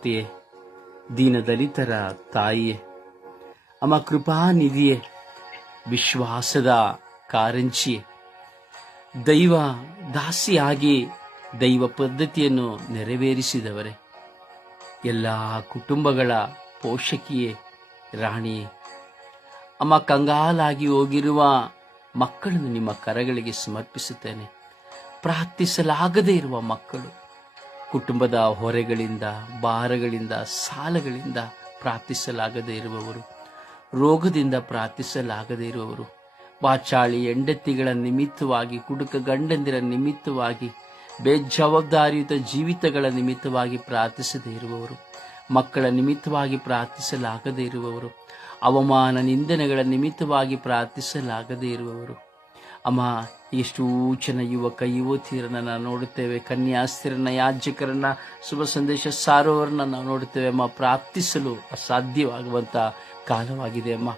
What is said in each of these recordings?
ಮಾತೆಯೇ ದೀನದಲಿತರ ತಾಯಿಯೇ, ಅಮ್ಮ ಕೃಪಾನಿಧಿಯೇ, ವಿಶ್ವಾಸದ ಕಾರಂಚಿಯೇ. ದೈವ ದಾಸಿಯಾಗಿ ದೈವ ಪದ್ಧತಿಯನ್ನು ನೆರವೇರಿಸಿದವರೇ. ಎಲ್ಲ ಕುಟುಂಬಗಳ ಪೋಷಕಿಯೇ, ರಾಣಿಯೇ. ಅಮ್ಮ ಕಂಗಾಲಾಗಿ ಹೋಗಿರುವ ಮಕ್ಕಳನ್ನು ನಿಮ್ಮ ಕರಗಳಿಗೆ ಸಮರ್ಪಿಸುತ್ತೇನೆ. ಪ್ರಾರ್ಥಿಸಲಾಗದೇ ಇರುವ ಮಕ್ಕಳು ಕುಟುಂಬದ ಹೊರೆಗಳಿಂದ, ಭಾರಗಳಿಂದ, ಸಾಲಗಳಿಂದ ಪ್ರಾರ್ಥಿಸಲಾಗದೇ ಇರುವವರು, ರೋಗದಿಂದ ಪ್ರಾರ್ಥಿಸಲಾಗದೇ ಇರುವವರು, ವಾಚಾಳಿ ಹೆಂಡತಿಗಳ ನಿಮಿತ್ತವಾಗಿ, ಕುಡುಕ ಗಂಡಂದಿರ ನಿಮಿತ್ತವಾಗಿ, ಬೇಜವಾಬ್ದಾರಿಯುತ ಜೀವಿತಗಳ ನಿಮಿತ್ತವಾಗಿ ಪ್ರಾರ್ಥಿಸದೇ ಇರುವವರು, ಮಕ್ಕಳ ನಿಮಿತ್ತವಾಗಿ ಪ್ರಾರ್ಥಿಸಲಾಗದೇ ಇರುವವರು, ಅವಮಾನ ನಿಂದನೆಗಳ ನಿಮಿತ್ತವಾಗಿ ಪ್ರಾರ್ಥಿಸಲಾಗದೇ ಇರುವವರು. ಅಮ್ಮ, ಎಷ್ಟು ಜನ ಯುವಕ, ಯುವತಿಯರನ್ನ ನಾವು ನೋಡುತ್ತೇವೆ. ಕನ್ಯಾಸ್ತಿರನ್ನ ಯಾಜಕರನ್ನ, ಶುಭ ಸಂದೇಶ ಸಾರುವವರನ್ನ ನಾವು ನೋಡುತ್ತೇವೆ. ಅಮ್ಮ ಪ್ರಾರ್ಥಿಸಲು ಅಸಾಧ್ಯವಾಗುವಂತ ಕಾಲವಾಗಿದೆ ಅಮ್ಮ.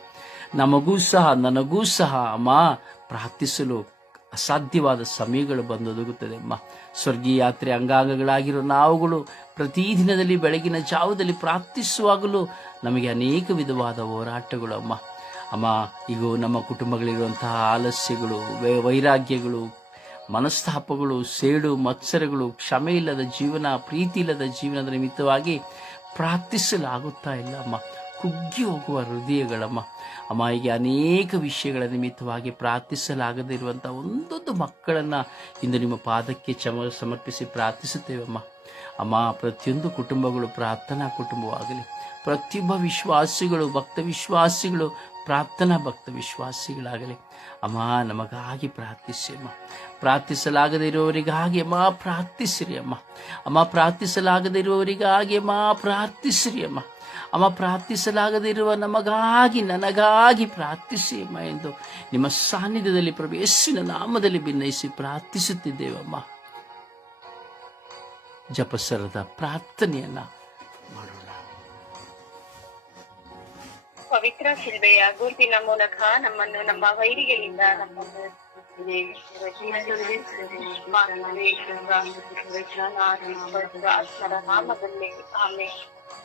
ನಮಗೂ ಸಹ, ನನಗೂ ಸಹ ಅಮ್ಮ ಪ್ರಾರ್ಥಿಸಲು ಅಸಾಧ್ಯವಾದ ಸಮಯಗಳು ಬಂದೊದಗುತ್ತದೆ ಅಮ್ಮ. ಸ್ವರ್ಗೀಯ ಯಾತ್ರೆ ಅಂಗಾಂಗಗಳಾಗಿರೋ ನಾವುಗಳು ಪ್ರತಿದಿನದಲ್ಲಿ, ಬೆಳಗಿನ ಜಾವದಲ್ಲಿ ಪ್ರಾರ್ಥಿಸುವಾಗಲೂ ನಮಗೆ ಅನೇಕ ವಿಧವಾದ ಹೋರಾಟಗಳು ಅಮ್ಮ. ಅಮ್ಮ ಈಗ ನಮ್ಮ ಕುಟುಂಬಗಳಿರುವಂತಹ ಆಲಸ್ಯಗಳು ವೈರಾಗ್ಯಗಳು, ಮನಸ್ತಾಪಗಳು, ಸೇಡು, ಮತ್ಸರಗಳು, ಕ್ಷಮೆ ಇಲ್ಲದ ಜೀವನ, ಪ್ರೀತಿ ಇಲ್ಲದ ಜೀವನದ ನಿಮಿತ್ತವಾಗಿ ಪ್ರಾರ್ಥಿಸಲಾಗುತ್ತಾ ಇಲ್ಲ, ಅಮ್ಮ. ಕುಗ್ಗಿ ಹೋಗುವ ಹೃದಯಗಳಮ್ಮ. ಅಮ್ಮ, ಹೀಗೆ ಅನೇಕ ವಿಷಯಗಳ ನಿಮಿತ್ತವಾಗಿ ಪ್ರಾರ್ಥಿಸಲಾಗದೇ ಇರುವಂಥ ಒಂದೊಂದು ಮಕ್ಕಳನ್ನು ಇಂದು ನಿಮ್ಮ ಪಾದಕ್ಕೆ ಚಮ, ಸಮರ್ಪಿಸಿ ಪ್ರಾರ್ಥಿಸುತ್ತೇವೆ ಅಮ್ಮ ಅಮ್ಮ, ಪ್ರತಿಯೊಂದು ಕುಟುಂಬಗಳು ಪ್ರಾರ್ಥನಾ ಕುಟುಂಬವಾಗಲಿ. ಪ್ರತಿಯೊಬ್ಬ ವಿಶ್ವಾಸಿಗಳು, ಭಕ್ತ ವಿಶ್ವಾಸಿಗಳು ಪ್ರಾರ್ಥನಾ ಭಕ್ತ ವಿಶ್ವಾಸಿಗಳಾಗಲಿ, ಅಮ್ಮ, ನಮಗಾಗಿ ಪ್ರಾರ್ಥಿಸಿ ಅಮ್ಮ ಪ್ರಾರ್ಥಿಸಲಾಗದೇ ಇರುವವರಿಗಾಗಿ ಅಮ್ಮ, ಪ್ರಾರ್ಥಿಸಿರಿ ಅಮ್ಮ. ಅಮ್ಮ, ಪ್ರಾರ್ಥಿಸಲಾಗದೇ ಇರುವವರಿಗಾಗಿ ಅಮ್ಮ, ಪ್ರಾರ್ಥಿಸಿರಿ ಅಮ್ಮ. ಅಮ್ಮ ಪ್ರಾರ್ಥಿಸಲಾಗದಿರುವ ನಮಗಾಗಿ, ನನಗಾಗಿ ಪ್ರಾರ್ಥಿಸಿ ಅಮ್ಮ ಎಂದು ನಿಮ್ಮ ಸಾನ್ನಿಧ್ಯದಲ್ಲಿ ಪ್ರವೇಶಿನ ನಾಮದಲ್ಲಿ ಭಿನ್ನಯಿಸಿ ಪ್ರಾರ್ಥಿಸುತ್ತಿದ್ದೇವಮ್ಮ. ಜಪಸರದ ಪ್ರಾರ್ಥನೆಯನ್ನ ಪವಿತ್ರ ಶಿಲ್ಬೆಯ ಗುರುತಿನ ಮೂಲಕ ನಮ್ಮನ್ನು ನಮ್ಮ ವೈರಿಗಳಿಂದ ನಮ್ಮನ್ನು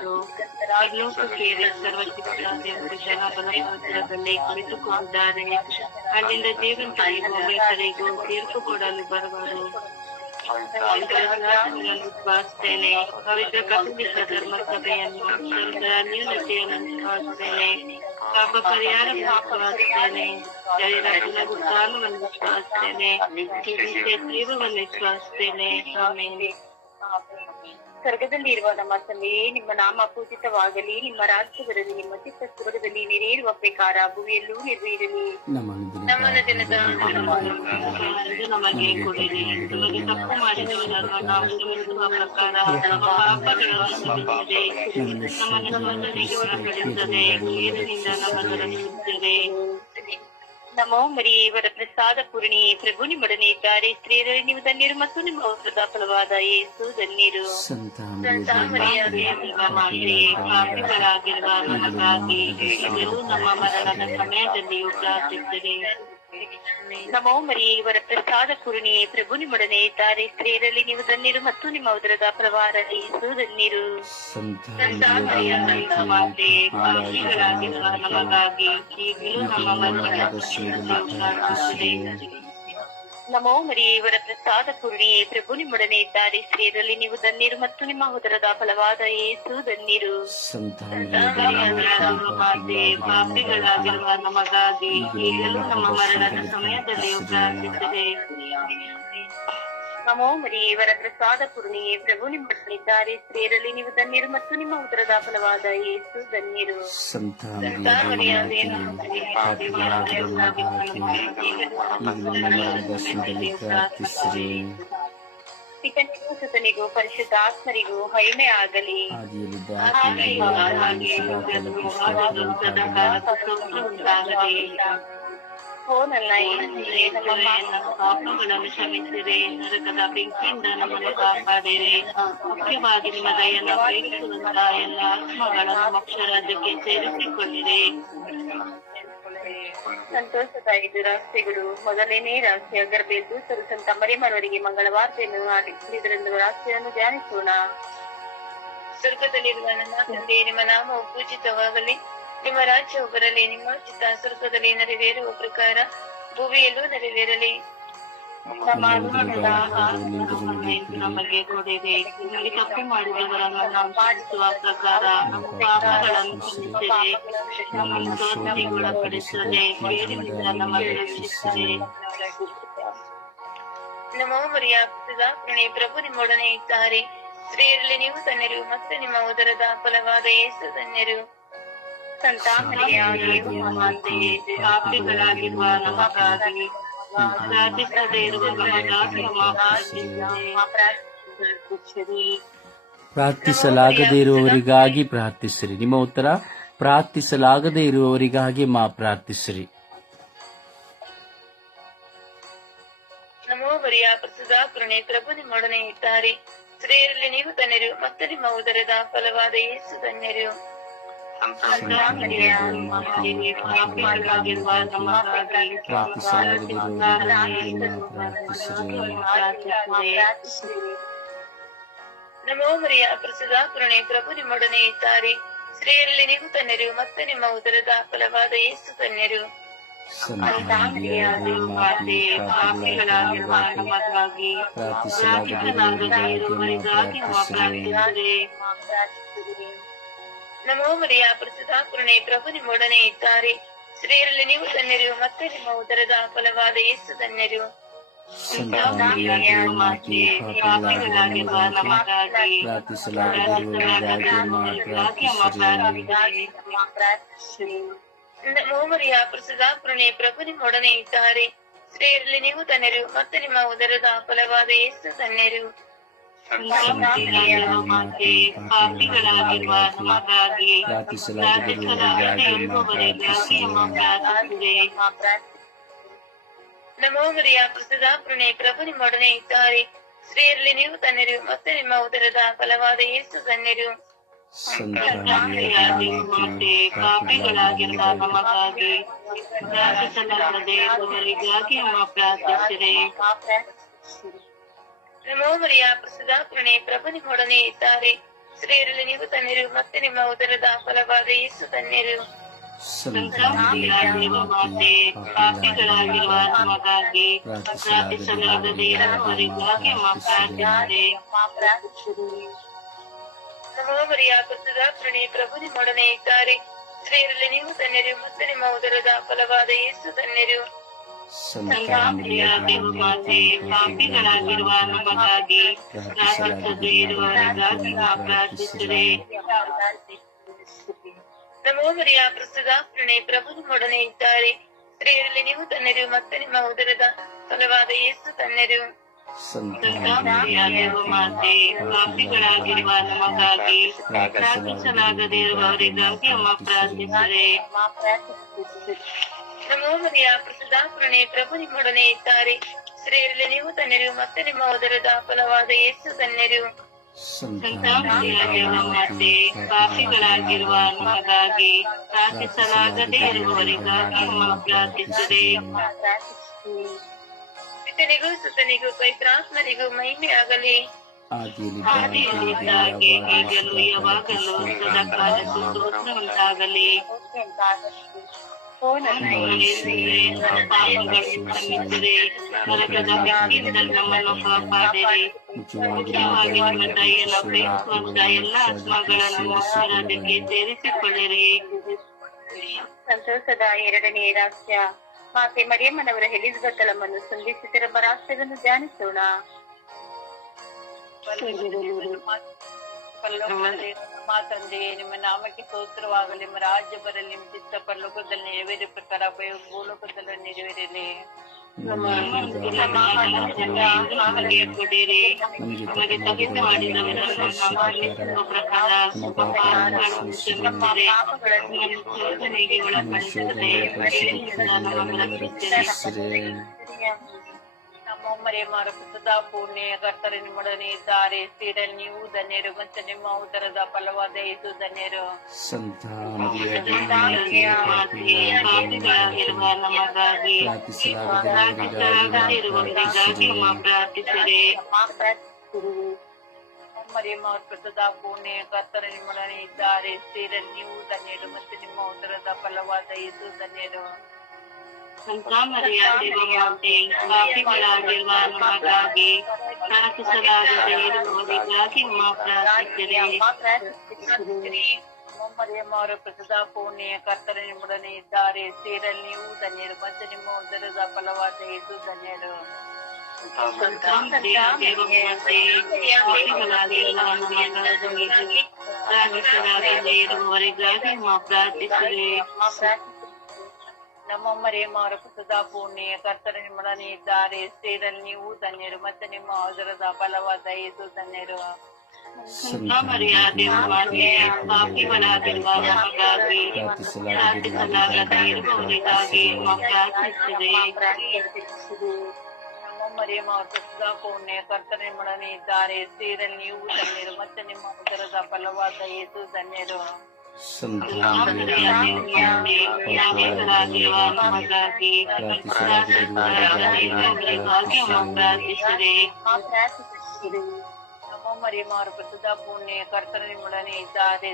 ಆಮೆ ಸ್ವರ್ಗವನ್ನು ಭೂಮಿ ಪ್ರಜರ ಮಧ್ಯದಿಂದ ಪರಾಜಿತರಾಗಿದ್ದರು ಪರಲೋಕಕ್ಕೆ ಸರ್ವಶಕ್ತ ದೇವರು ಜನ ಬಲಪಾತ್ರದಲ್ಲಿ ಕುಳಿತುಕೊಂಡಿದ್ದಾರೆ ಅಲ್ಲಿಂದ ಜೀವಂತರಿಗೂ ಮೃತರಿಗೂ ತೀರ್ಪು ಕೊಡಲು ಬರುವರು ವಿಶ್ವಾಸಿಸ್ತೇನೆ ಪವಿತ್ರ ಕಥೋಲಿಕ ಧರ್ಮ ಸಭೆಯನ್ನು ಸ್ವರ್ಗದ ನ್ಯೂನತೆಯನ್ನು ವಿಶ್ವಾಸಿಸ್ತೇನೆ ಪಾಪ ಪರಿಹಾರ ವಿಶ್ವಾಸಿಸ್ತೇನೆ ಶರೀರ ಗುಣಗುತ್ತಾಲವನ್ನು ವಿಶ್ವಾಸಿಸ್ತೇನೆ ನಿತ್ಯ ಜೀವವನ್ನು ವಿಶ್ವಾಸಿಸ್ತೇನೆ ಆಮೇಲೆ ಸ್ವರ್ಗದಲ್ಲಿ ಇರುವ ನಮ್ಮ ತಂದೆಯೇ ನಿಮ್ಮ ನಾಮ ಪೂಜಿತವಾಗಲಿ ನಿಮ್ಮ ರಾಜ್ಯ ಬರಲಿ ನಿಮ್ಮ ಚಿತ್ತ ಸ್ವರ್ಗದಲ್ಲಿ ನೆರೆಯಿರುವ ಪ್ರಕಾರ ಭೂಮಿಯಲ್ಲೂ ನೆರವೇರಲಿ ನಮ್ಮ ನಮ್ಮ ದಿನದ ನಮಗೆ ಕೊಡಿರಿ ತಪ್ಪು ಮಾಡಿದವರನ್ನು ನಾವು ಕ್ಷಮಿಸುವ ಪ್ರಕಾರ ನಮ್ಮ ಪಾಪಗಳನ್ನು ನಮ್ಮನ್ನು ಕೀರಿನಿಂದ ನಮ್ಮನ್ನು ನಮೋ ಮರಿ ಇವರ ಪ್ರಸಾದ ಪೂರ್ಣಿ ಪ್ರಭು ನಿಮ್ಮೊಡನೆ ಇದ್ದಾರೆ ಸ್ತ್ರೀಯರಲ್ಲಿ ನೀವು ಧನ್ಯರು ಮತ್ತು ನಿಮ್ಮ ಔಷಧ ಫಲವಾದ ಯೇಸು ಧನ್ಯರು. ಪಾಪಿಗಳಾಗಿರುವ ನಮಗಾಗಿ ಈಗಲೂ ನಮ್ಮ ಮರಣದ ಸಮಯದಲ್ಲಿಯೂ ಪ್ರಾರ್ಥಿಸಿರಿ ನಮೋ ಮರಿ ಇವರ ಪ್ರಸಾದ ಪೂರ್ಣಿ ಪ್ರಭು ನಿಮ್ಮೊಡನೆ ಇದ್ದಾರೆ. ಸ್ತ್ರೀಯರಲ್ಲಿ ನೀವು ಧನ್ಯರು ಮತ್ತು ನಿಮ್ಮ ಉದರದ ಪ್ರವಾರ ಯೇಸು ಧನ್ಯರು ನಮಗಾಗಿ ಈಗಲೂ ನಮ್ಮ ನಮೋ ಮರಿ ಇವರ ಪ್ರಸಾದ ಪೂರ್ಣಿ ಪ್ರಭು ನಿಮ್ಮೊಡನೆ ಇದ್ದಾರೆ ಸ್ತ್ರೀಯರಲ್ಲಿ ನೀವು ಧನ್ಯರು ಮತ್ತು ನಿಮ್ಮ ಉದರದ ಫಲವಾದ ಏಸು ಧನ್ಯರು. ಮಾತೆ ಪಾಪಿಗಳಾಗಿರುವ ನಮಗಾಗಿ ಈಗಲೂ ನಮ್ಮ ಮರಣದ ಸಮಯದಲ್ಲಿ ಪ್ರಾರ್ಥಿಸಿದೆ. ನಮೋ ಇವರತ್ರ ಇವರ ಪ್ರಸಾದ ಪೂರ್ಣಿ ಪ್ರಭು ನಿಮ್ಮ ಇದ್ದಾರೆ ಸ್ತ್ರೀಯರಲ್ಲಿ ನೀವು ಧನ್ಯರು ಮತ್ತು ನಿಮ್ಮ ಉದರದ ಫಲವಾದ ಯೇಸು ಧನ್ಯರು ಪಿತನಿಗೂ ಸುತನಿಗೂ ಪರಿಶುದ್ಧ ಆತ್ಮರಿಗೂ ಮಹಿಮೆ ಆಗಲಿ ಹಾಗೆ ನಮ್ಮ ಪಾಪಗಳನ್ನು ಕ್ಷಮಿಸಿರಿ. ನರಕದ ಬೆಂಕಿಯಿಂದ ನಮ್ಮನ್ನು ಕಾಪಾಡಿರಿ. ಮುಖ್ಯವಾಗಿ ನಿಮ್ಮ ದಯನ ಅಪೇಕ್ಷಿಸುವಂತ ಎಲ್ಲ ಆತ್ಮಗಳನ್ನು ಸಂತೋಷದ ಐದು ರಾಷ್ಟ್ರಗಳು ಮೊದಲನೇ ರಾಶಿಯ ಗರ್ಭೆ ದೂತರು ಸಂತ ಮರಿಮರವರಿಗೆ ಮಂಗಳವಾರ್ತೆಯನ್ನು ಇದರಿಂದ ರಾಶಿಯನ್ನು ಧ್ಯಾನಿಸೋಣ. ಸ್ವರ್ಗದಲ್ಲಿರುವ ನಮ್ಮ ತಂದೆ ನಿಮ್ಮ ನಾಮವು ಪೂಜಿತವಾಗಲಿ. ನಿಮ್ಮ ರಾಜ್ಯವು ಬರಲಿ ನಿಮ್ಮ ಚಿತ್ತ ಸ್ವರ್ಗದಲ್ಲಿ ನೆರವೇರುವ ಪ್ರಕಾರ ಭೂಮಿಯಲ್ಲೂ ನೆರವೇರಲಿ. ನಮಗೆ ಕೊಡಿರಿ ನಿಮಗೆ ತಪ್ಪು ಮಾಡಿದವರನ್ನು ನಾವು ಪಾಲಿಸುವ ಪ್ರಕಾರ ನಮ್ಮ ಪಾಪಗಳನ್ನು ನಮ್ಮನ್ನು ಒಳಪಡಿಸದೆ ನಮ್ಮನ್ನು ನಮೋ ಪ್ರಭು ನಿಮ್ಮೊಡನೆ ಇದ್ದಾರೆ. ಸ್ತ್ರೀಯರಲ್ಲಿ ನೀವು ಧನ್ಯರು ಮತ್ತು ನಿಮ್ಮ ಉದರದ ಫಲವಾದ ಏಸು ಧನ್ಯರು ಪಾಪಿಗಳಾಗಿರುವ ನಮಗಾಗಿ. ಪ್ರಾರ್ಥಿಸದೇ ಇರುವ ಪ್ರಾರ್ಥಿಸಲಾಗದೇ ಇರುವವರಿಗಾಗಿ ಪ್ರಾರ್ಥಿಸಿರಿ. ನಿಮ್ಮ ಉತ್ತರ ಪ್ರಾರ್ಥಿಸಲಾಗದೆ ಇರುವವರಿಗಾಗಿ ಮಾ ಪ್ರಾರ್ಥಿಸಿರಿ. ನಮೋ ಬರಿಯ ಪ್ರಸುಧ ಕೃಣೆ ಪ್ರಭು ನಿಮ್ಮೊಡನೆ ಇದ್ದಾರೆ. ಸ್ತ್ರೀಯರಲ್ಲಿ ನೀವು ತನ್ನೆರು ಮತ್ತು ನಿಮ್ಮ ಉದರದ ಫಲವಾದ ಯೇಸು ಧನ್ಯರು ನಮೋ ಮರಿಯ ಪ್ರಸುಧ ಕೃಣೆ ಪ್ರಭು ನಿಮ್ಮೊಡನೆ ಇದ್ದಾರೆ ಸ್ತ್ರೀಯಲ್ಲಿ ನೀವು ತನ್ನರು ಮತ್ತೆ ನಿಮ್ಮ ಉದರದ ಫಲವಾದ ಯೇಸು ನಮಗಾಗಿ ಪ್ರಾರ್ಥಿಸಲಾಗದೇ ನಮೋ ಮರಿಯ ಪ್ರಸುಧ ಕೃಣೆ ಪ್ರಭು ನಿಮ್ಮೊಡನೆ ಇದ್ದಾರೆ. ಸ್ತ್ರೀಯರಲ್ಲಿ ನೀವು ಧನ್ಯರು ಮತ್ತು ನಿಮ್ಮ ಉದರದ ಫಲವಾದ ಯೇಸು ಧನ್ಯರು ಮೋಮರಿಯ ಕೃಣೆ ಪ್ರಭು ನಿಮ್ಮೊಡನೆ ಇದ್ದಾರೆ. ಸ್ತ್ರೀಯರಲ್ಲಿ ನೀವು ಧನ್ಯರು ಮತ್ತು ನಿಮ್ಮ ಉದರದ ಫಲವಾದ ಯೇಸು ಧನ್ಯರು ಮಾತೆಯೇ ಪಾಪಿಗಳಾಗಿರುವ ನಮಗಾಗಿ ಪ್ರಾರ್ಥಿಸಲಾಗದೇ ಇರುವವರಿಗಾಗಿ ಪ್ರಾರ್ಥಿಸಿರಿ ನಮೋ ಮರಿಯ ಪ್ರಸುಧ ಕೃಣೆ ಪ್ರಭು ನಿಮ್ಮೊಡನೆ ಇದ್ದಾರೆ ಸ್ತ್ರೀಯರಲ್ಲಿ ನೀವು ಧನ್ಯರು ಮತ್ತು ನಿಮ್ಮ ಉದರದ ಫಲವಾದ ಯೇಸು ಧನ್ಯರು ಸಂತ ಮಾತೆ ಪಾಪಿಗಳಾಗಿರುವ ನಮಗಾಗಿ ಪ್ರಾರ್ಥಿಸಲಾಗದೆ ಇರುವವರಿಗಾಗಿ ಪ್ರಾರ್ಥಿಸಿರಿ ನಮೋ ಮರಿಯ ಸುಧಾಕರಣೆ ಪ್ರಭು ನಿಮ್ಮೊಡನೆ ಇದ್ದಾರೆ. ಸ್ತ್ರೀಯರಲ್ಲಿ ನೀವು ತನ್ನಿರು ಮತ್ತೆ ನಿಮ್ಮ ಉದರದ ಫಲವಾದ ಯೇಸು ತನ್ನಿರು. ಪಾಪಿಗಳಾಗಿರುವ ನಮಗಾಗಿ ಪ್ರಾರ್ಥಿಸಲಾಗದೆ ಇರುವವರಿಗಾಗಿ ಪ್ರಾರ್ಥಿಸಿರಿ ನಮೋ ಮರಿಯ ಪ್ರಸುಧ ಕೃಣೆ ಪ್ರಭು ನಿಮ್ಮೊಡನೆ ಇದ್ದಾರೆ. ಸ್ತ್ರೀಯರಲ್ಲಿ ನೀವು ತನ್ನಿರು ಮತ್ತೆ ನಿಮ್ಮ ಉದರದ ಫಲವಾದ ಯೇಸು ಧನ್ಯರು ಸಂತ ಮಾತೆ ಪಾಪಿಗಳಾಗಿರುವ ನಮಗಾಗಿ ಪ್ರಾರ್ಥಿಸದೇ ಇರುವವರಿಗಾಗಿ ಪ್ರಾರ್ಥಿಸಿರಿ ನಮೋ ಮರಿಯ ಪ್ರಸುಧ ಕೃಣೆ ಪ್ರಭು ನಿಮ್ಮೊಡನೆ ಇದ್ದಾರೆ. ಸ್ತ್ರೀಯರಲ್ಲಿ ನೀವು ಧನ್ಯರು ಮತ್ತೆ ನಿಮ್ಮ ಉದರದ ಫಲವಾದ ಯೇಸು ಸಂತ ಮಾತೆ ಪಾಪಿಗಳಾಗಿರುವ ನಮಗಾಗಿ ಪ್ರಾರ್ಥಿಸಲಾಗದೇ ಇರುವವರಿಗಾಗಿ ಅಮ್ಮ ಪ್ರಾರ್ಥಿಸಿರಿ ನಮೋ ಮರಿಯ ಪ್ರಸುಧ ಕೃಣೆ ಪ್ರಭು ನಿಮ್ಮೊಡನೆ ಇದ್ದಾರೆ. ಸ್ತ್ರೀಯರಲ್ಲಿ ನೀವು ತನ್ನೆರಿಯು ಮತ್ತೆ ನಿಮ್ಮ ಉದರದ ಫಲವಾದ ಯೇಸು ತನ್ನೆರಿಯು. ಸಂತ ಮಾತೆ ಪಾಪಿಗಳಾಗಿರುವ ನಮಗಾಗಿ ಪ್ರಾರ್ಥಿಸಲಾಗದೆ ಇರುವವರಿಗಾಗಿ ಅಮ್ಮ ಪ್ರಾರ್ಥಿಸಿರಿ ಪಿತನಿಗೂ ಸುತನಿಗೂ ಪವಿತ್ರಾತ್ಮನಿಗೂ ಮಹಿಮೆ ಆಗಲಿ. ಆದಿಯಲ್ಲಿದ್ದಾಗೆ ಈಗಲೂ ಯಾವಾಗಲೂ ಸದಾಕಾಲ ಸ್ತೋತ್ರ ಉಂಟಾಗಲಿ ಓ ಎರಡನೇ ರಾಸ್ಯ ಮಾತೆ ಮರಿಯಮ್ಮನವರ ಎಲಿಜಬೆತ್ತಳಮ್ಮನ್ನು ಸಂಧಿಸುತ್ತಿರುವ ರಾಷ್ಟ್ರವನ್ನು ಧ್ಯಾನಿಸೋಣ. ನಮ್ಮ ತಂದೆಯೇ ನಿಮ್ಮ ನಾಮಕ್ಕೆ ಸ್ತೋತ್ರವಾಗಲಿ ನಿಮ್ಮ ರಾಜ್ಯ ಬರಲಿ ನಿಮ್ಮ ಚಿತ್ತ ಪರಲೋಕದಲ್ಲಿ ನೆರವೇರಿದ ಪ್ರಕಾರ ಭೂಲೋಕದಲ್ಲಿ ನೆರವೇರಲಿ ನಮ್ಮ ನಮಗೆ ಕೊಡಿರಿ ನಮಗೆ ತಗಿತ ಮಾಡಿದವರನ್ನು ನಾವು ಮನ್ನಿಸುವ ಪ್ರಕಾರ ನಮ್ಮ ಪಾಪಗಳನ್ನು ಕ್ಷಮಿಸಿರಿ ನಮ್ಮನ್ನು ಶೋಧನೆಗೆ ಒಳಪಡಿಸದೆ ಕೀಡಿನಿಂದ ನಮ್ಮನ್ನು ರಕ್ಷಿಸಿರಿ ನಮ್ಮೊಮ್ಮರೆ ಮಾರುಕಟ್ಟದ ಪುಣ್ಯ ಕರ್ತರು ನಿಮ್ಮೊಡನೆ ಇದ್ದಾರೆ ಸ್ತ್ರೀರಲ್ಲಿ ನೀವು ಧನ್ಯರು ಮತ್ತು ನಿಮ್ಮ ಉದರದ ಫಲವಾದ ಇದು ಧನ್ಯರು ಸಂತ ಮರಿಯ ಪಾಪಿಗಳಾಗಿರುವ ನಮಗಾಗಿ ಪ್ರಾರ್ಥಿಸಲಾಗದಿರುವವರಿಗಾಗಿ ಅಮ್ಮ ಪ್ರಾರ್ಥಿಸಿರಿ ನಮ್ಮೊಮ್ಮರೆ ಮಾರುಕಟ್ಟದ ಪುಣ್ಯ ಕರ್ತರು ನಿಮ್ಮೊಡನೆ ಇದ್ದಾರೆ ಸ್ತ್ರೀರಲ್ಲಿ ನೀವು ಧನ್ಯರು ಮತ್ತು ನಿಮ್ಮ ಉದರದ ಫಲವಾದ ಇದು ಧನ್ಯರು ಸಂತ ಮರಿಯ ದೇವಮಾತೆ ಪಾಪಿಗಳಾಗಿರುವ ನಮಗಾಗಿ ಪ್ರಾರ್ಥಿಸಲಾಗದೆ ಇರುವವರಿಗಾಗಿ ಅಮ್ಮ ಪ್ರಾರ್ಥಿಸಿರಿ ನಮ್ಮೊಮ್ಮರೆ ಮಾರುಕಟ್ಟದ ಪುಣ್ಯ ಕರ್ತರು ನಿಮ್ಮೊಡನೆ ಇದ್ದಾರೆ ಸ್ತ್ರೀರಲ್ಲಿ ನೀವು ಧನ್ಯರು ಮತ್ತು ನಿಮ್ಮ ಉದರದ ಫಲವಾದ ಇದು ಧನ್ಯರು ಸಂತ ಮರಿಯ ದೇವಮಾತೆ ಪಾಪಿಗಳಾಗಿರುವ ನಮಗಾಗಿ ಪ್ರಾರ್ಥಿಸಲಾಗದೆ ಇರುವವರಿಗಾಗಿ ಅಮ್ಮ ಪ್ರಾರ್ಥಿಸಿರಿ ನಮ್ಮೊಮ್ಮರೆ ಮಾರುಕಟ್ಟದ ಪುಣ್ಯ ಕರ್ತರು ನಿಮ್ಮೊಡನೆ ಇದ್ದಾರೆ ಸ್ತ್ರೀರಲ್ಲಿ ನೀವು ಧನ್ಯರು ಮತ್ತೆ ನಿಮ್ಮ ಅವಸರದ ಫಲವಾದ ಇದು ಧನ್ಯರು ಸಂತ ಮರಿಯ ದೇವಮಾತೆ ಪಾಪಿಗಳಾಗಿರುವ ನಮಗಾಗಿ ಪ್ರಾರ್ಥಿಸಲಾಗದೆ ಇರುವವರಿಗಾಗಿ ಅಮ್ಮ ಪ್ರಾರ್ಥಿಸಿರಿ ನಮ್ಮೊಮ್ಮರೆ ಮಾರುಕಟ್ಟದ ಪುಣ್ಯ ಕರ್ತರು ನಿಮ್ಮೊಡನೆ ಇದ್ದಾರೆ ಸ್ತ್ರೀರಲ್ಲಿ ನೀವು ಧನ್ಯರು ಮತ್ತೆ ನಿಮ್ಮ ಅವಸರದ ಫಲವಾದ ಇದು ಧನ್ಯರು ಸಂತ ಮರಿಯ ದೇವಮಾತೆ ಪಾಪಿಗಳಾಗಿರುವ ನಮಗಾಗಿ ಪ್ರಾರ್ಥಿಸಲಾಗದೆ ಇರುವವರಿಗಾಗಿ ಅಮ್ಮ ಪ್ರಾರ್ಥಿಸಿರಿ ನಮ್ಮೊಮ್ಮರೆ ಮಾರುಕಟ್ಟದ ಪುಣ್ಯ ಕರ್ತರು ನಿಮ್ಮೊಡನೆ ಇದ್ದಾರೆ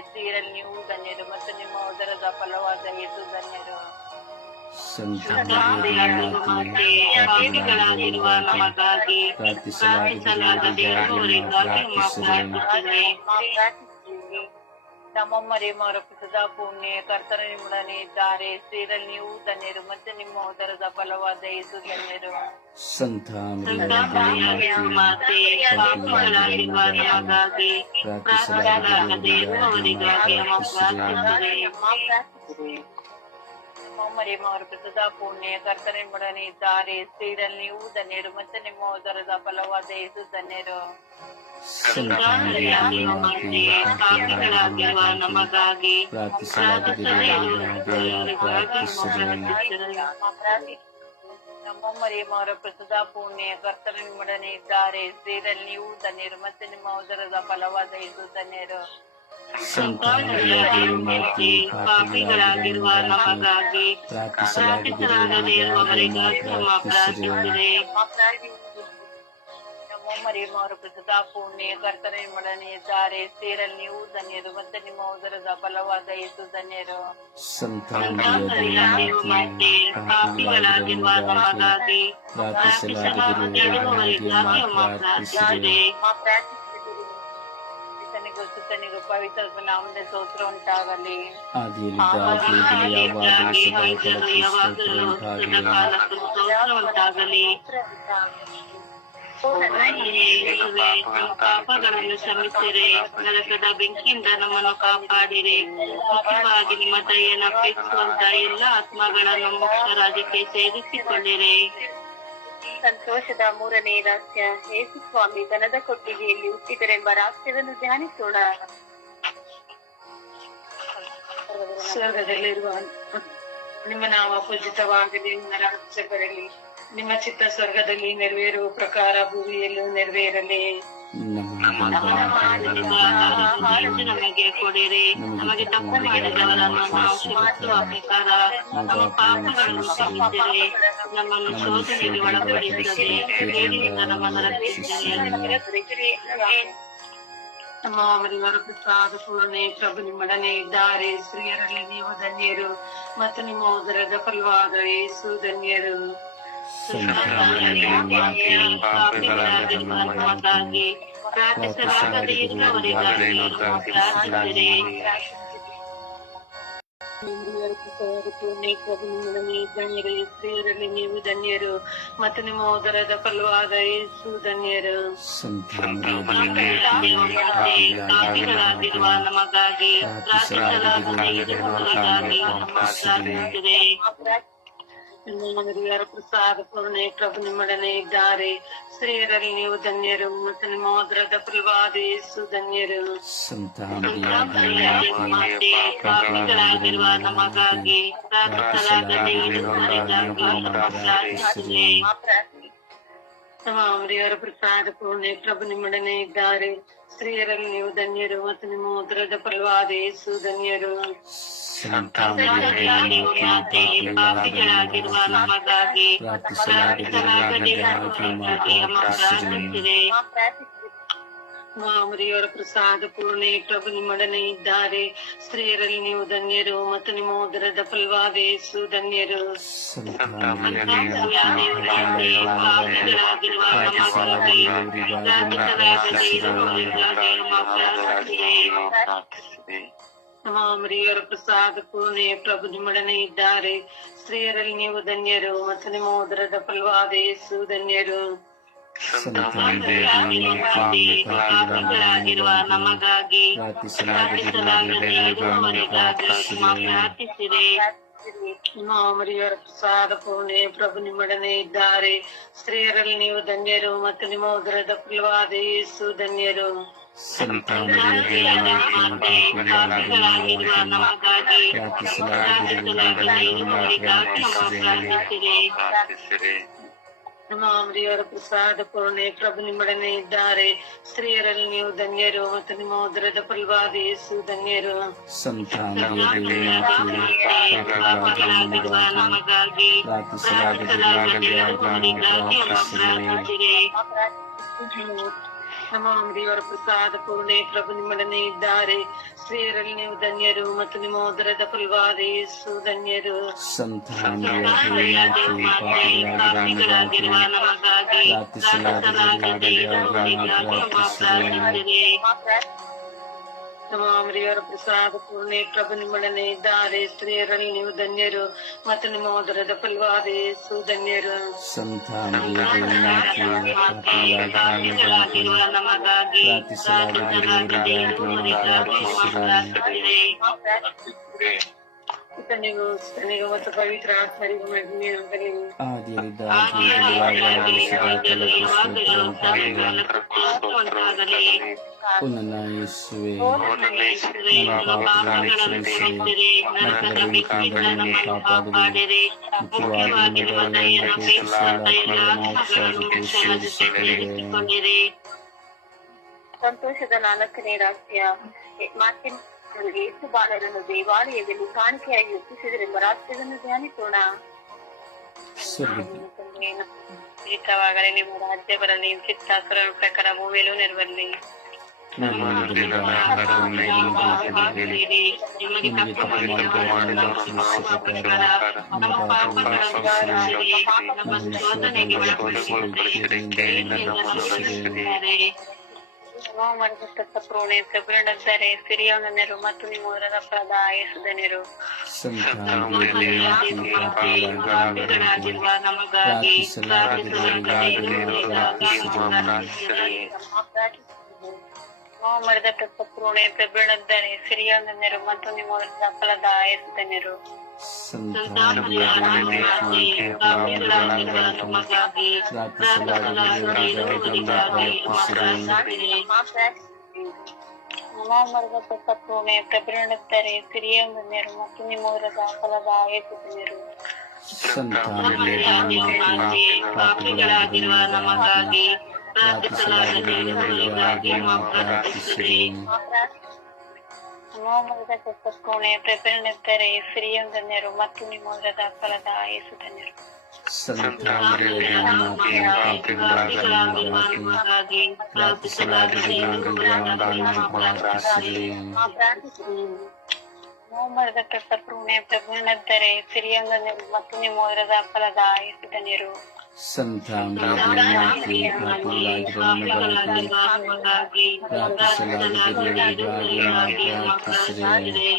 ನೀವು ಧನ್ಯರು ಮತ್ತು ನಿಮ್ಮ ಉದರದ ಫಲವಾದ ಇದು ಧನ್ಯರು ಸಂತ ಮರಿಯ ದೇವಮಾತೆ ನಮಗಾಗಿ ನಮ್ಮೊಮ್ಮರೆ ಮಾರುಕಟ್ಟದ ಪುಣ್ಯ ಕರ್ತರು ನಿಮ್ಮೊಡನೆ ಇದ್ದಾರೆ. ಸ್ತ್ರೀರಲ್ಲಿ ನೀವು ಧನ್ಯರು ಮತ್ತು ನಿಮ್ಮ ಉದರದ ಫಲವಾದ ಇದು ಧನ್ಯರು ಸಂತ ಸಂತ ಮರಿಯ ದೇವಮಾತೆ ಪಾಪಿಗಳಾಗಿರುವ ನಮಗಾಗಿ ಪ್ರಾರ್ಥಿಸಲಾಗದೆ ಇರುವವರಿಗಾಗಿ ಅಮ್ಮ ಪ್ರಾರ್ಥಿಸಿರಿ ನಮ್ಮೊಮ್ಮರೆ ಮಾರುಕಟ್ಟದ ಪುಣ್ಯ ಕರ್ತರು ನಿಮ್ಮೊಡನೆ ಇದ್ದಾರೆ. ಸ್ತ್ರೀರಲ್ಲಿ ನೀವು ಧನ್ಯರು ಮತ್ತು ನಿಮ್ಮ ಉದರದ ಫಲವಾದ ಇದು ಧನ್ಯರು ಸಂತ ಮರಿಯ ದೇವಮಾತೆ ಪಾಪಿಗಳಾಗಿರುವ ನಮಗಾಗಿ ಪ್ರಾರ್ಥಿಸದೇ ಇರುವವರಿಗಾಗಿ ಅಮ್ಮ ಪ್ರಾರ್ಥಿಸಿರಿ ನಮ್ಮೊಮ್ಮರೆ ಮಾರುಕಟ್ಟದ ಪುಣ್ಯ ಕರ್ತರು ನಿಮ್ಮೊಡನೆ ಇದ್ದಾರೆ ಸ್ತ್ರೀರಲ್ಲಿ ನೀವು ಧನ್ಯರು ಮತ್ತು ನಿಮ್ಮ ಉದರದ ಫಲವಾದ ಇದು ಧನ್ಯರು ಸಂತ ಮರಿಯ ದೇವಮಾತೆ ಪಾಪಿಗಳಾಗಿರುವ ನಮಗಾಗಿ ಪ್ರಾರ್ಥಿಸಲಾಗದೆ ಇರುವವರಿಗಾಗಿ ಅಮ್ಮ ಪ್ರಾರ್ಥಿಸಿರಿ ನಮ್ಮೊಮ್ಮರೆ ಮಾರುಕಟ್ಟದ ಪುಣ್ಯ ಕರ್ತರು ನಿಮ್ಮೊಡನೆ ಇದ್ದಾರೆ ಸ್ತ್ರೀರಲ್ಲಿ ನೀವು ಧನ್ಯರು ಮತ್ತು ನಿಮ್ಮ ಉದರದ ಫಲವಾದ ಇದು ಧನ್ಯರು. ಸಂತ ಮರಿಯ ದೇವಮಾತೆ ಪಾಪಿಗಳಾಗಿರುವ ನಮಗಾಗಿ ಪ್ರಾರ್ಥಿಸಲಾಗದೆ ಇರುವವರಿಗಾಗಿ ಅಮ್ಮ ಪ್ರಾರ್ಥಿಸಿರಿ ಸುತನಿಗೂ ಸುತನಿಗೂ ಪವಿತ್ರ ನಾಮದ ಸ್ತೋತ್ರ ಉಂಟಾಗಲಿ. ಆದಿಯಲ್ಲಿ ಯಾವಾಗಲೂ ಯಾವಾಗಲೂ ಸದಾಕಾಲಕ್ಕೂ ಸ್ತೋತ್ರ ಉಂಟಾಗಲಿ. ಯೇಸುವೇ, ನಮ್ಮ ಪಾಪಗಳನ್ನು ಕ್ಷಮಿಸಿರಿ ನರಕದ ಬೆಂಕಿಯಿಂದ ನಮ್ಮನ್ನು ಕಾಪಾಡಿರಿ. ಮುಖ್ಯವಾಗಿ ನಿಮ್ಮ ದಯೆಯನ್ನು ಅಪೇಕ್ಷಿಸುವಂತ ಎಲ್ಲ ಆತ್ಮಗಳನ್ನು ಮುಖ್ಯ ರಾಜ್ಯಕ್ಕೆ ಸೇರಿಸಿಕೊಳ್ಳಿರಿ. ಸಂತೋಷದ ಮೂರನೇ ರಹಸ್ಯ. ಯೇಸು ಸ್ವಾಮಿ ದನದ ಕೊಟ್ಟಿಗೆಯಲ್ಲಿ ಹುಟ್ಟಿದರೆಂಬ ರಹಸ್ಯವನ್ನು ಧ್ಯಾನಿಸೋಣ. ಸ್ವರ್ಗದಲ್ಲಿರುವ ನಿಮ್ಮ ನಾವು ಪೂಜಿತವಾಗಲಿ ನಿಮ್ಮ ರಹಸ್ಯ ಬರಲಿ. ನಿಮ್ಮ ಚಿತ್ತ ಸ್ವರ್ಗದಲ್ಲಿ ನೆರವೇರುವ ಪ್ರಕಾರ ಭೂಮಿಯಲ್ಲೂ ನೆರವೇರಲಿ. ನಮಗೆ ಕೊಡಿರಿ. ನಮಗೆ ತಪ್ಪು ಮಾಡಿದವರನ್ನು ಪ್ರಕಾರ ನಮ್ಮ ಪಾಪಗಳನ್ನು ಕ್ಷಮಿಸಿರಿ ನಮ್ಮನ್ನು ಶೋಧನೆಗೆ ಒಳಪಡಿಸದೆ ಕೇಳಿನಿಂದ ನಮ್ಮನ್ನು ರಕ್ಷಿಸಿರಿ ನಮ್ಮ ಅವರಿವರ ಪ್ರಸಾದ ಪೂರ್ಣೆ ಪ್ರಭು ನಿಮ್ಮೊಡನೆ ಇದ್ದಾರೆ. ಸ್ತ್ರೀಯರಲ್ಲಿ ನೀವು ಧನ್ಯರು. ಮತ್ತು ನಿಮ್ಮ ಉದರದ ಫಲವಾದ ಯೇಸು ಧನ್ಯರು. ಪ್ರಾರ್ಥಿಸಲಾಗದೆ ಸ್ತ್ರೀಯರಲ್ಲಿ ನೀವು ಧನ್ಯರು ಮತ್ತು ನಿಮ್ಮ ಉದರದ ಫಲವಾದ ಯೇಸು ಧನ್ಯರು. ಪಾಪಿಗಳಾಗಿರುವ ನಮಗಾಗಿ ಪ್ರಾರ್ಥಿಸಲಾಗದೆ ಇರುವವರಿಗಾಗಿ ಪ್ರಾರ್ಥಿಸಿರಿ ಹಿರಿಯರ ಪ್ರಸಾದ ಪೂರ್ಣೆ ಪ್ರಭು ನಿಮ್ಮೊಡನೆ ಇದ್ದಾರೆ. ಸ್ತ್ರೀಯರಲ್ಲಿ ನೀವು ಧನ್ಯರು ಮತ್ತು ನಿಮ್ಮ ಮೋದ್ರದ ಫಲವಾದ ಯೇಸು ಧನ್ಯರು. ಪಾಪಿಗಳಾಗಿರುವ ನಮಗಾಗಿ ಪ್ರಾರ್ಥಿಸಲಾದ ದೇವರಿಗಾಗಿ ಪ್ರಸಾದ ಪೂರ್ಣೆ ಪ್ರಭು ನಿಮ್ಮೊಡನೆ ಇದ್ದಾರೆ. ಸ್ತ್ರೀಯರಲ್ಲಿ ನೀವು ಧನ್ಯರು ಮತ್ತು ನಿಮ್ಮ ಮೋದ್ರದ ಫಲವಾದ ಯೇಸು ಧನ್ಯರು ಸಂತ ಮಾತೆ ಪಾಪಿಗಳಾಗಿರುವ ನಮಗಾಗಿ ಪ್ರಾರ್ಥಿಸಲಾದ ದೇವರಿಗಾಗಿ ಪ್ರಾರ್ಥಿಸಿರಿ ಮಾಮರಿಯವರ ಪ್ರಸಾದ ಪೂರ್ಣೆ ಪ್ರಭು ನಿಮ್ಮೊಡನೆ ಇದ್ದಾರೆ ಸ್ತ್ರೀಯರಲ್ಲಿ ನೀವು ಧನ್ಯರು ಮತ್ತು ನಿಮ್ಮ ಉದರದ ಫಲವಾದ ಯೇಸು ಧನ್ಯರು ಸಂತ ಪಾಪಿಗಳಾಗಿರುವ ನಮಗಾಗಿ ಪ್ರಾರ್ಥಿಸಲಾದ ದೇವರಿಗಾಗಿ ಪ್ರಾರ್ಥಿಸಿರಿ ಮಾಮರಿಯವರ ಪ್ರಸಾದ ಪೂರ್ಣೆ ಪ್ರಭು ನಿಮ್ಮೊಡನೆ ಇದ್ದಾರೆ ಸ್ತ್ರೀಯರಲ್ಲಿ ನೀವು ಧನ್ಯರು ಮತ್ತು ನಿಮ್ಮ ಉದರದ ಫಲವಾದ ಯೇಸು ಧನ್ಯರು ಪಾಪಿಗಳಾಗಿರುವ ನಮಗಾಗಿ ಪ್ರಾರ್ಥಿಸಿದೆ. ಮಾಮರಿಯವರ ಪ್ರಸಾದ ಪೂರ್ಣೆ ಪ್ರಭು ನಿಮ್ಮೊಡನೆ ಇದ್ದಾರೆ. ಸ್ತ್ರೀಯರಲ್ಲಿ ನೀವು ಧನ್ಯರು ಮತ್ತು ನಿಮ್ಮ ಉದರದ ಫಲವಾದ ಯೇಸು ಧನ್ಯರು. ನಮಗಾಗಿ ಪ್ರಾರ್ಥಿಸಿರಿ ಮಾಮರಿಯವರ ಪ್ರಸಾದ ಪೂರ್ಣೆ ಪ್ರಭು ನಿಮ್ಮೊಡನೆ ಇದ್ದಾರೆ. ಸ್ತ್ರೀಯರಲ್ಲಿ ನೀವು ಧನ್ಯರು ಮತ್ತು ನಿಮ್ಮ ಉದರದ ಫಲವಾದ ಯೇಸು ಧನ್ಯರು. ನಮಗಾಗಿ ದೇವರಿಗಾಗಿ ದೇವರ ಪ್ರಸಾದ ಪೂರ್ಣೆ ಪ್ರಭು ನಿಮ್ಮೊಡನೆ ಇದ್ದಾರೆ. ಸ್ತ್ರೀಯರಲ್ಲಿ ನೀವು ಧನ್ಯರು ಮತ್ತು ನಿಮ್ಮ ಉದರದ ಫಲವಾದ ಯೇಸು ಧನ್ಯರು. ಸಂತ ಮಾಮರಿಯವರ ಪ್ರಸಾದ ಪೂರ್ಣೆ ಪ್ರಭು ನಿಮ್ಮೊಡನೆ ಇದ್ದಾರೆ. ಸ್ತ್ರೀಯರಲ್ಲಿ ನೀವು ಧನ್ಯರು ಮತ್ತು ನಿಮ್ಮ ಉದರದ ಫಲವಾದ ಯೇಸು ಧನ್ಯರು. ನಮಗಾಗಿ ಸಂತೋಷದ ನಾಲ್ಕನೇ ರಹಸ್ಯ ಮಾರ್ಟಿನ್ ಅವರಿಗೆ ಯೇಸು ಬಾಲರನ್ನು ದೇವಾಲಯದಲ್ಲಿ ಕಾಣಿಕೆಯಾಗಿ ಒಪ್ಪಿಸಿದರೆಂಬ ರಹಸ್ಯವನ್ನು ಧ್ಯಾನಿಸೋಣ ಸ್ವರ್ಗದಲ್ಲಿ ಗೀತವಾಗಲಿ ನಿಮ್ಮ ರಾಜ್ಯ ಬರಲಿ ಚಿತ್ತಾಸುರ ಪ್ರಕಾರ ಭೂಮಿಯಲ್ಲೂ ನೆರವಲ್ಲಿ ನಮ್ಮ ದಿನದ ಆಹಾರವನ್ನು ಪಾಪಿಸಿರಿ ನಿಮಗೆ ತಪ್ಪು ಮಾಡಿದವರನ್ನು ಕ್ಷಮಿಸುವ ನಮ್ಮ ಪಾಪಗಳನ್ನು ಕ್ಷಮಿಸಿರಿ ನಮ್ಮ ಶೋಧನೆಗೆ ಒಳಪಡಿಸಿರಿ ಪ್ರೋಣೆ ಪ್ರಭುರಣಿದ್ದಾರೆ ಸಿರಿಯವನರು ಮತ್ತು ನಿಮ್ಮ ಊರದ ಫಲದ ಆಯಸುಧನರು ಪಾಪಿಗಳಾಗಿರುವ ನಮಗಾಗಿ ಪ್ರಾರ್ಥಿಸಲಾದ ದೇವರಿಗಾಗಿ ಮರದ ಪ್ರೋಣೆ ಪ್ರಭುರಣಿದ್ದಾರೆ ಸಿರಿಯವನರು ಮತ್ತು ನಿಮ್ಮ ಊರದ ಫಲದ ಮತ್ತು ನಿಮ್ಮ ನಮಗಾಗಿ. ಪ್ರಾರ್ಥಿಸಲಾದ ದೇವರಿಗಾಗಿ ಮರದ ಪ್ರೋಣೆ ನೆರು ಮತ್ತು ನಿಮ್ಮ ಸಫಲದ ಫಲದ ಆಯಸುಧನರು ಪಾಪಿಗಳಾಗಿರುವ ನಮಗಾಗಿ. ಪ್ರಾರ್ಥಿಸಲಾದ ದೇವರಿಗಾಗಿ ಪ್ರಾರ್ಥಿಸಿರಿ ಮತ್ತು ನಿಮ್ಮ ಊರದ ಫಲದ ಆಯಸುಧನರು ಪಾಪಿಗಳಾಗಿರುವ ನಮಗಾಗಿ ಪ್ರಾರ್ಥಿಸಲಾದ ದೇವರಿಗಾಗಿ ಪ್ರಾರ್ಥಿಸಿರಿ ಮರದ ಪ್ರೋಣೆ ಪ್ರಭುರಣಿದ್ದಾರೆ ಸಿರಿಯವನರು ಮತ್ತು ನಿಮ್ಮ ಊರದ ಫಲದ ಆಯಸುಧನರು ಪಾಪಿಗಳಾಗಿರುವ ನಮಗಾಗಿ ಪ್ರಾರ್ಥಿಸಲಾದ ದೇವರಿಗಾಗಿ ಪ್ರಾರ್ಥಿಸಿರಿ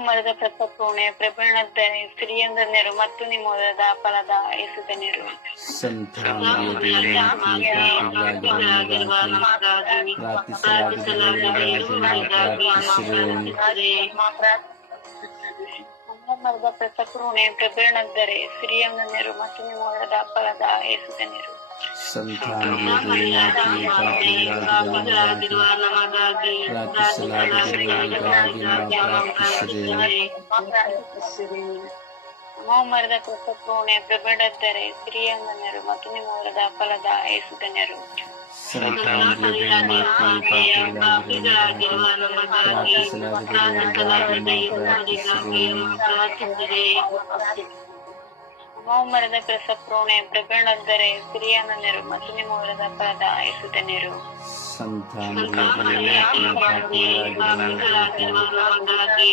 ಮರದ ಪ್ರೋಣೆ ಪ್ರಭುರಣಿದ್ದಾರೆ ಸಿರಿಯವನರು ಮತ್ತು ನಿಮ್ಮ ಊರದ ಫಲದ ಆಯಸುಧನರು ಪಾಪಿಗಳಾಗಿರುವ ನಮಗಾಗಿ ಪ್ರಾರ್ಥಿಸಲಾದ ದೇವರಿಗಾಗಿ ಮರದ ಪ್ರಸಕ್ರೂಣೆ ಪ್ರಬೇಣದರೆ ಸಿರಿಯಮ್ಮನರು ಮತ್ತು ನಿಮ್ಮ ಹೊರದ ಫಲದ ಏಸುಧನ್ಯರು ಸಂತಾನಗಳಿಗೆ ಪಾಪಿಗಳಾಗಿರುವ ನಮಗಾಗಿ ಪ್ರಾರ್ಥಿಸಲಾಗಿರುವವರಿಗಾಗಿ ನಾವು ಪ್ರಾರ್ಥಿಸಿದೆ ಮರದ ಪ್ರಸಕ್ರೂಣೆ ಪ್ರಬೇಣದ್ದರೆ ಸಿರಿಯಮ್ಮನರು ಮತ್ತು ನಿಮ್ಮ ಹೊರದ ಫಲದ ಸಂತಾನಗಳಿಗೆ ಪಾಪಿಗಳಾಗಿರುವ ನಮಗಾಗಿ ಪ್ರಾರ್ಥಿಸಲಾಗಿರುವವರಿಗಾಗಿ ಪ್ರಾರ್ಥಿಸಿದೆ ಮರದ ಪ್ರಸಕ್ರೂಣೆ ಪ್ರಬೇಣದ್ದರೆ ಸಿರಿಯಮ್ಮನರು ಮತ್ತು ನಿಮ್ಮವರದ ಸಂತಾನಗಳಿಗೆ ಪಾಪಿಗಳಾಗಿರುವ ನಮಗಾಗಿ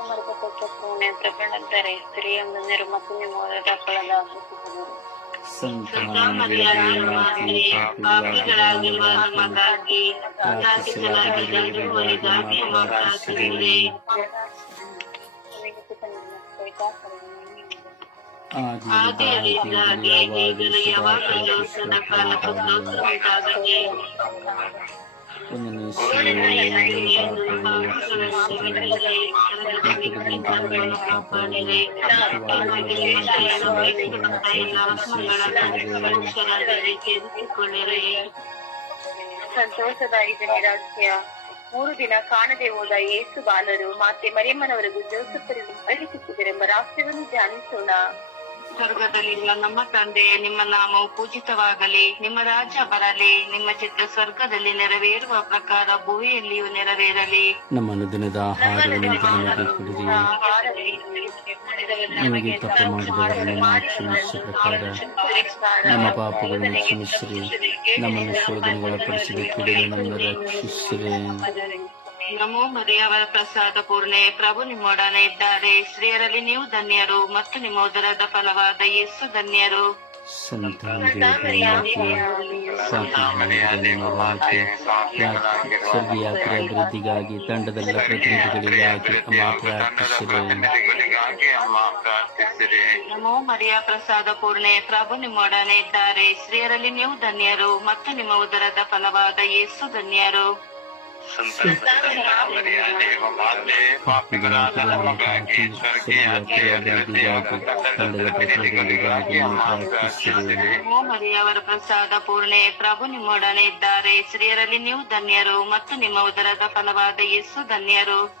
ಪ್ರಾರ್ಥಿಸಲಾಗಿರುವವರಿಗಾಗಿ ಪ್ರಾರ್ಥಿಸಿದೆ ಮರದ ಪ್ರಸಕ್ರೂಣೆ ಪ್ರಬೇಣದ್ದರೆ ಸಿರಿಯಮ್ಮನರು ಮತ್ತು ನಿಮ್ಮ ಹೊರದ ಫಲದ ಏಸುಧನ್ಯರು ಪಾಪಿಗಳಾಗಿರುವ ನಮಗಾಗಿ ಪ್ರಾರ್ಥಿಸಲಾಗಿರುವವರಿಗಾಗಿ ಪ್ರಾರ್ಥಿಸಿದೆ ಆದಿಯಲ್ಲಿದ್ದಾಗೆ ಈಗಲೂ ಯಾವಾಗಲೂ ಸದಾ ಕಾಲಕ್ಕೂ ಉಂಟಾಗಲಿ ಕಾಪಾಡಿದೆ ಕೇಳಿಸಿಕೊಳ್ಳಿರಿ ಸಂತೋಷದ ಐದನೇ ರಹಸ್ಯ ಮೂರು ದಿನ ಕಾಣದೆ ಹೋದ ಯೇಸು ಬಾಲರು ಮಾತೆ ಮರಿಯಮ್ಮನವರೆಗೂ ಜೋಸಫರಿಗೂ ಅಳಿಸುತ್ತಿದ್ದರೆಂಬ ರಹಸ್ಯವನ್ನು ಧ್ಯಾನಿಸೋಣ ಸ್ವರ್ಗದಲ್ಲಿರುವ ನಮ್ಮ ತಂದೆ ನಿಮ್ಮ ನಾಮವು ಪೂಜಿತವಾಗಲಿ ನಿಮ್ಮ ರಾಜ್ಯ ಬರಲಿ ನಿಮ್ಮ ಚಿತ್ರ ಸ್ವರ್ಗದಲ್ಲಿ ನೆರವೇರುವ ಪ್ರಕಾರ ಭೂಮಿಯಲ್ಲಿಯೂ ನೆರವೇರಲಿ. ನಮ್ಮ ದಿನದ ಆಹಾರವನ್ನು ನಮಗೆ ಕೊಡಿರಿ ನಮಗೆ ತಪ್ಪು ಮಾಡಿದವರನ್ನು ಕ್ಷಮಿಸಿದ ಪ್ರಕಾರ ನಮ್ಮ ಪಾಪಗಳನ್ನು ಕ್ಷಮಿಸಿರಿ. ನಮ್ಮನ್ನು ಶೋಧನೆಗೊಳಪಡಿಸಿದ ಕೂಡಲೇ ನಮ್ಮ ರಕ್ಷಿಸಿರಿ. ನಮೋ ಮರಿಯವರ ಪ್ರಸಾದ ಪೂರ್ಣೆ ಪ್ರಭು ನಿಮ್ಮೊಡನೆ ಇದ್ದಾರೆ. ಸ್ತ್ರೀಯರಲ್ಲಿ ನೀವು ಧನ್ಯರು ಮತ್ತು ನಿಮ್ಮ ಉದರದ ಫಲವಾದ ಯೇಸು ಧನ್ಯರು. ಅಭಿವೃದ್ಧಿಗಾಗಿ ತಂಡದಲ್ಲ ಪ್ರತಿನಿಧಿಗಳಿಗಾಗಿ ಅಮ್ಮ ಪ್ರಾರ್ಥಿಸಿರಿ. ನಮೋ ಮರಿಯ ಪ್ರಸಾದ ಪೂರ್ಣೆ ಪ್ರಭು ನಿಮ್ಮೊಡನೆ ಇದ್ದಾರೆ. ಸ್ತ್ರೀಯರಲ್ಲಿ ನೀವು ಧನ್ಯರು ಮತ್ತು ನಿಮ್ಮ ಉದರದ ಫಲವಾದ ಯೇಸು ಧನ್ಯರು. ಮರಿಯವರ ಪ್ರಸಾದ ಪೂರ್ಣೆ. ಪ್ರಭು ನಿಮ್ಮೊಡನೆ ಇದ್ದಾರೆ. ಸ್ತ್ರೀಯರಲ್ಲಿ ನೀವು ಧನ್ಯರು ಮತ್ತು ನಿಮ್ಮ ಉದರದ ಫಲವಾದ ಯೇಸು ಧನ್ಯರು.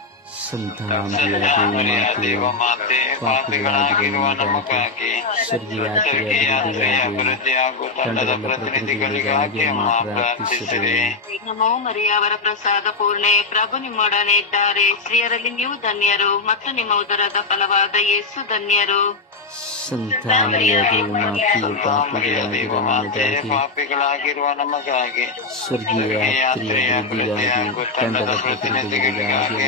ದೇವ ಮಾತೆ ಪಾಪಿಗಳಾಗಿರುವ ನಮಗಾಗಿ ಸ್ವರ್ಗೀಯ ಅಭಿವೃದ್ಧಿ ಹಾಗೂ ತಂಡದ ಪ್ರತಿನಿಧಿಗಳಿಗಾಗಿ ನಮೋ ಮರಿಯವರ ಪ್ರಸಾದ ಪೂರ್ಣೆ. ಪ್ರಭು ನಿಮ್ಮೊಡನೆ ಇದ್ದಾರೆ. ಸ್ತ್ರೀಯರಲ್ಲಿ ನೀವು ಧನ್ಯರು ಮತ್ತು ನಿಮ್ಮ ಉದರದ ಫಲವಾದ ಯೇಸು ಧನ್ಯರು. ಪಾಪಿಗಳಾಗಿರುವ ನಮಗಾಗಿ ಸ್ವರ್ಗೀಯ ತಂಡದ ಪ್ರತಿನಿಧಿಗಳಿಗಾಗಿ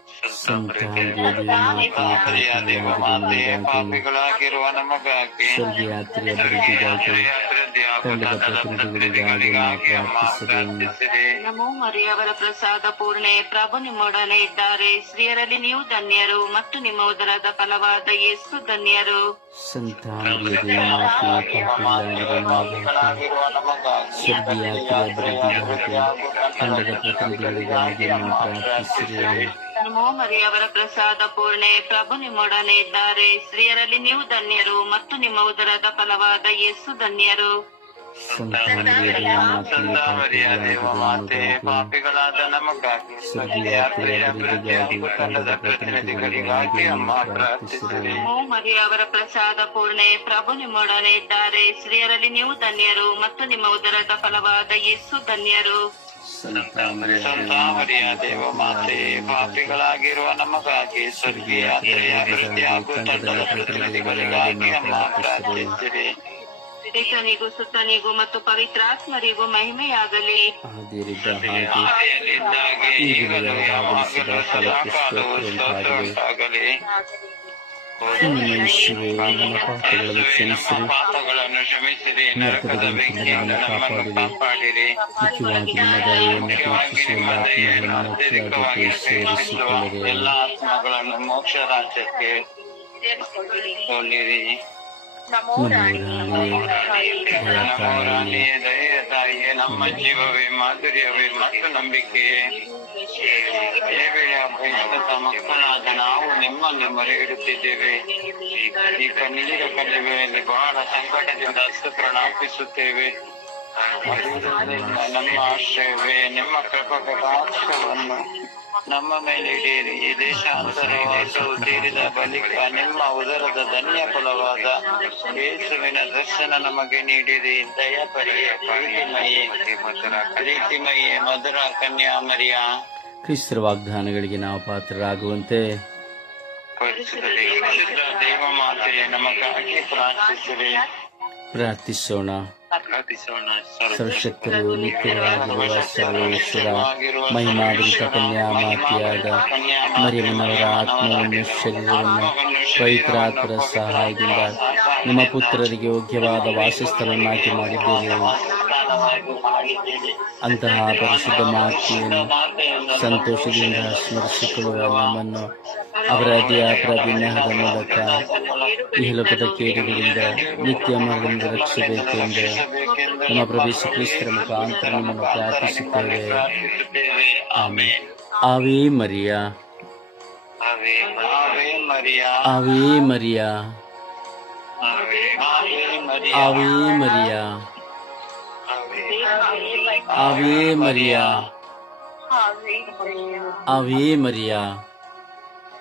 ಸಂತಾನೀಯ ದೇವಮಾತೆಯು ದೇವ ಮಾತೆ ಪಾಪಿಗಳಾಗಿರುವ ನಮಗಾಗಿ ಸ್ವರ್ಗೀಯ ಸ್ತ್ರೀಯ ಅಭಿವೃದ್ಧಿಗಾಗಿ ಅಭಿವೃದ್ಧಿ ಹಾಗೂ ತಂಡದ ಪ್ರತಿನಿಧಿಗಳಿಗಾಗಿ ಅಮ್ಮ ಪ್ರಾರ್ಥಿಸಿರಿ. ನಮೋ ಮರಿಯವರ ಪ್ರಸಾದ ಪೂರ್ಣೆ ಪ್ರಭು ನಿಮ್ಮೊಡನೆ ಇದ್ದಾರೆ. ಸ್ತ್ರೀಯರಲ್ಲಿ ನೀವು ಧನ್ಯರು ಮತ್ತು ನಿಮ್ಮ ಉದರದ ಫಲವಾದ ಯೇಸು ಧನ್ಯರು. ಸಂತಾನೀಯ ದೇವಮಾತೆಯು ಪಾಪಿಗಳಾಗಿರುವ ನಮಗಾಗಿ ಪಾಪಿಗಳಾಗಿರುವ ನಮಗಾಗಿ ಸ್ವರ್ಗೀಯ ಸ್ತ್ರೀಯ ಅಭಿವೃದ್ಧಿಗಾಗಿ ತಂಡದ ಪ್ರತಿನಿಧಿಗಳಿಗಾಗಿ ಅಮ್ಮ ಪ್ರಾರ್ಥಿಸಿರಿ. ನಮೋ ಮರಿಯವರ ಪ್ರಸಾದ ಪೂರ್ಣೆ, ಪ್ರಭು ನಿಮ್ಮೊಡನೆ ಇದ್ದಾರೆ. ಸ್ತ್ರೀಯರಲ್ಲಿ ನೀವು ಧನ್ಯರು ಮತ್ತು ನಿಮ್ಮ ಉದರದ ಫಲವಾದ ಯೇಸು ಧನ್ಯರು. ಪಾಪಿಗಳಾದ ನಮಗಾಗಿ ಪ್ರತಿನಿಧಿಗಳಿಗಾಗಿ ಅಮ್ಮ ಪ್ರಸಾದ ಪೂರ್ಣೆ, ಪ್ರಭು ನಿಮ್ಮೊಡನೆ ಇದ್ದಾರೆ. ಸ್ತ್ರೀಯರಲ್ಲಿ ನೀವು ಧನ್ಯರು ಮತ್ತು ನಿಮ್ಮ ಉದರದ ಫಲವಾದ ಯೇಸು ಧನ್ಯರು. ಸಂತಾಮರಿಯ ದೇವ ಮಾತೆ ಪಾಪಿಗಳಾಗಿರುವ ನಮಗಾಗಿ ಸ್ವರ್ಗೀಯ ಅಭಿವೃದ್ಧಿ ಹಾಗೂ ತಂಡದ ಪ್ರತಿನಿಧಿಗಳಿಗಾಗಿ ಅಮ್ಮ ಪ್ರಾರ್ಥಿಸಿರಿ ಸುತ್ತನಿಗೂ ಮತ್ತು ಪವಿತ್ರಾತ್ಮರಿಗೂ ಮಹಿಮೆಯಾಗಲಿ. ಈಗಲೂ ಯಾವಾಗಲೂ ಸ್ತೋತ್ರ ಉಂಟಾಗಲಿ ನಮ್ಮ ಯೇಸುವೇ ನಮ್ಮ ಪಾಪಗಳನ್ನು ಕ್ಷಮಿಸಿರಿ ಪಾಪಗಳನ್ನು ಕ್ಷಮಿಸಿರಿ ನರಕದ ಬೆಂಕಿಯಿಂದ ನಮ್ಮನ್ನು ಕಾಪಾಡಿರಿ ಮುಖ್ಯವಾಗಿ ನಿಮ್ಮ ದಯೆಯನ್ನು ಪ್ರೀತಿಸುವ ಆತ್ಮಗಳನ್ನು ಮೋಕ್ಷರಾಜ್ಯಕ್ಕೆ ಸೇರಿಸಿಕೊಳ್ಳಿರಿ ಎಲ್ಲ ಆತ್ಮಗಳನ್ನು ಮೋಕ್ಷ ರಾಜ್ಯಕ್ಕೆ ಕೊಳ್ಳಿರಿ ನಮೋ ತಾಯಿಯೇ ನಮ್ಮ ಜೀವವೇ ಮಾಧುರ್ಯವೇ ಮತ್ತು ನಂಬಿಕೆಯೇ ಸೇವೆಯ ಮಕ್ಕಳಾದ ನಾವು ನಿಮ್ಮನ್ನು ಮೊರೆ ಇಡುತ್ತಿದ್ದೇವೆ ಈ ಕಣ್ಣೀರ ಕಣಿವೆಯಲ್ಲಿ ಬಹಳ ಸಂಕಟದಿಂದ ಅಸ್ತು ಪ್ರಣಾಪಿಸುತ್ತೇವೆ ನಮ್ಮ ಆಶ್ರಯವೇ ನಿಮ್ಮ ಕೃಪಕಟಾಕ್ಷವನ್ನು ನಮ್ಮ ಮೇಲೆ ಇಡೀರಿ. ಈ ದೇಶಾಂತರ ದೇಶವು ತೀರಿದ ಬಳಿಕ ನಿಮ್ಮ ಉದರದ ಧನ್ಯ ಫಲವಾದ ಯೇಸುವಿನ ದರ್ಶನ ನಮಗೆ ನೀಡಿರಿ. ದಯ ಪರಿಯ ಪ್ರೀತಿಮಯೇ ಪ್ರೀತಿಮಯೇ ಮಧುರ ಕನ್ಯಾಮರಿಯ ಕ್ರಿಸ್ತರ ವಾಗ್ದಾನಗಳಿಗೆ ನಾವು ಪಾತ್ರರಾಗುವಂತೆ ಪರಿಶುದ್ಧ ದೇವ ಮಾತೆಯೇ ನಮಗಾಗಿ ಪ್ರಾರ್ಥಿಸಿರಿ. ಪ್ರಾರ್ಥಿಸೋಣ. ಸರ್ವಶಕ್ತರು ನಿತ್ಯರಾಗಿರುವ ಸರ್ವೇಶ್ವರ ಮಹಿಮಾದೃತ ಕನ್ಯಾ ಮಾತೆಯಾದ ಮರಿಯಮ್ಮನವರ ಆತ್ಮವನ್ನು ಶರೀರವನ್ನು ಪವಿತ್ರಾತ್ಮರ ಸಹಾಯದಿಂದ ನಿಮ್ಮ ಪುತ್ರರಿಗೆ ಯೋಗ್ಯವಾದ ವಾಸಸ್ಥಳವನ್ನಾಗಿ ಮಾಡಿದ್ದೇವೆ. ಅಂತಹ ಪರಿಶುದ್ಧ ಮಾತೆಯನ್ನು ಸಂತೋಷದಿಂದ ಸ್ಮರಿಸಿಕೊಳ್ಳುವ ನಮ್ಮನ್ನು ಅವರ ಅತಿ ಅಪರಾಧಿನ್ಯಾಯದ ಮೂಲಕ ಇಹಲೋಕದ ಕೇಡುಗಳಿಂದ ನಿತ್ಯ ಮರಣದಿಂದ ರಕ್ಷಿಸಬೇಕೆಂದು ನಮ್ಮ ಪ್ರವೇಶ ಕ್ರಿಸ್ತರ ಮುಖಾಂತರ ನಿಮ್ಮನ್ನು ಪ್ರಾರ್ಥಿಸುತ್ತೇವೆ. ಆಮೆ ಆವೇ ಮರಿಯ. ಅವೇ ಮರಿಯಾ. ಆವೇ ಮರಿಯ. ಅವೇ ಮರಿಯ. ಆವೇ ಮರಿಯ.